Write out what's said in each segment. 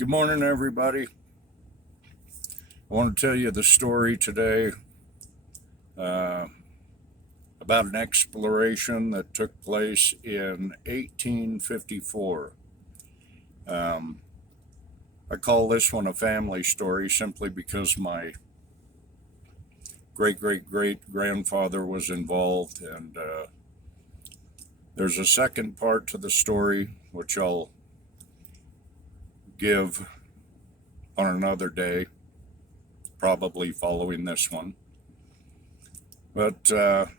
Good morning, everybody. I want to tell you the story today uh, about an exploration that took place in 1854. Um, I call this one a family story simply because my great grandfather was involved, and there's a second part to the story which I'll give on another day, probably following this one. But in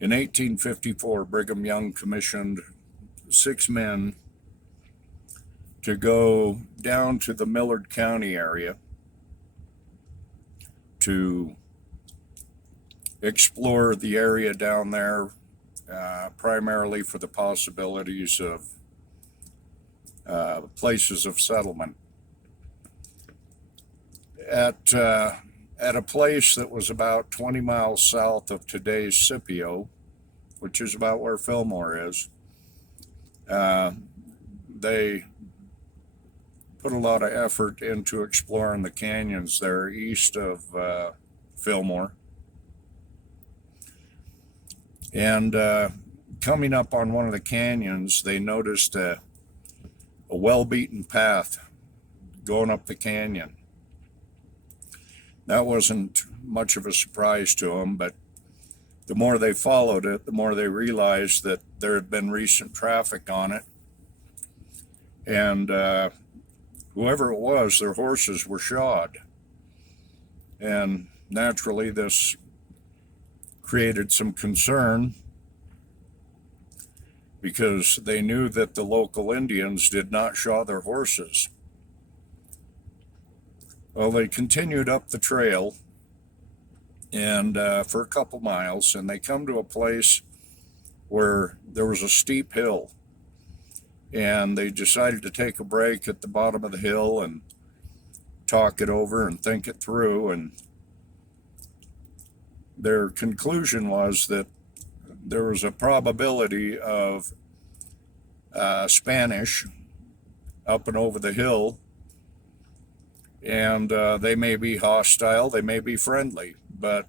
1854, Brigham Young commissioned 6 men to go down to the Millard County area to explore the area down there, primarily for the possibilities of places of settlement. At a place that was about 20 miles south of today's Scipio, which is about where Fillmore is, they put a lot of effort into exploring the canyons there east of Fillmore. And coming up on one of the canyons, they noticed a well-beaten path going up the canyon. That wasn't much of a surprise to them, but the more they followed it, the more they realized that there had been recent traffic on it. And whoever it was, their horses were shod. And naturally, this created some concern because they knew that the local Indians did not shaw their horses. Well, they continued up the trail and for a couple miles, and they come to a place where there was a steep hill, and they decided to take a break at the bottom of the hill and talk it over and think it through. And their conclusion was that there was a probability of Spanish up and over the hill, and they may be hostile, they may be friendly, but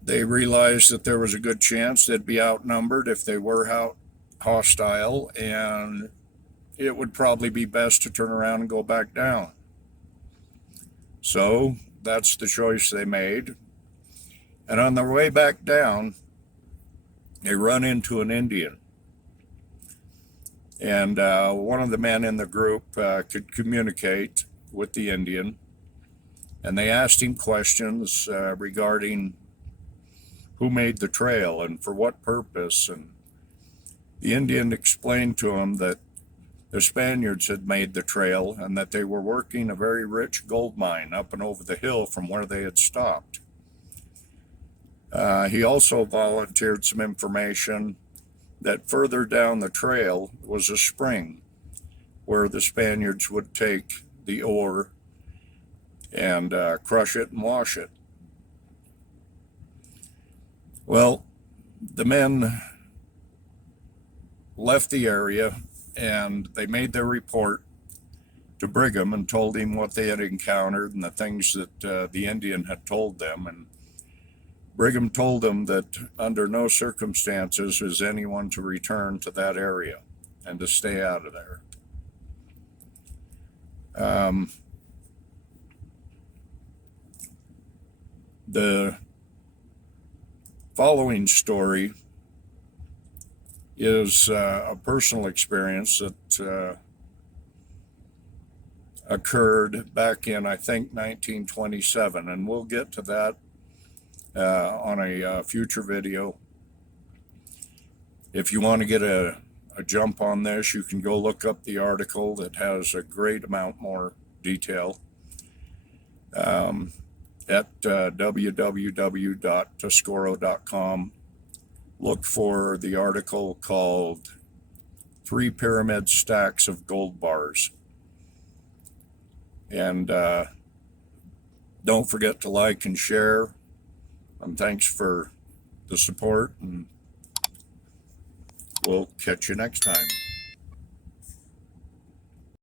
they realized that there was a good chance they'd be outnumbered if they were hostile, and it would probably be best to turn around and go back down. So that's the choice they made. And on their way back down, they run into an Indian. And one of the men in the group could communicate with the Indian. And they asked him questions regarding who made the trail and for what purpose. And the Indian explained to him that the Spaniards had made the trail and that they were working a very rich gold mine up and over the hill from where they had stopped. He also volunteered some information that further down the trail was a spring where the Spaniards would take the ore and crush it and wash it. Well, the men left the area and they made their report to Brigham and told him what they had encountered and the things that the Indian had told them. And Brigham told them that under no circumstances is anyone to return to that area and to stay out of there. The following story is a personal experience that occurred back in, I think, 1927, and we'll get to that on a future video. If you want to get a jump on this, you can go look up the article that has a great amount more detail at www.tuscoro.com. Look for the article called 3 Pyramid Stacks of Gold Bars. And don't forget to like and share. And thanks for the support, and we'll catch you next time.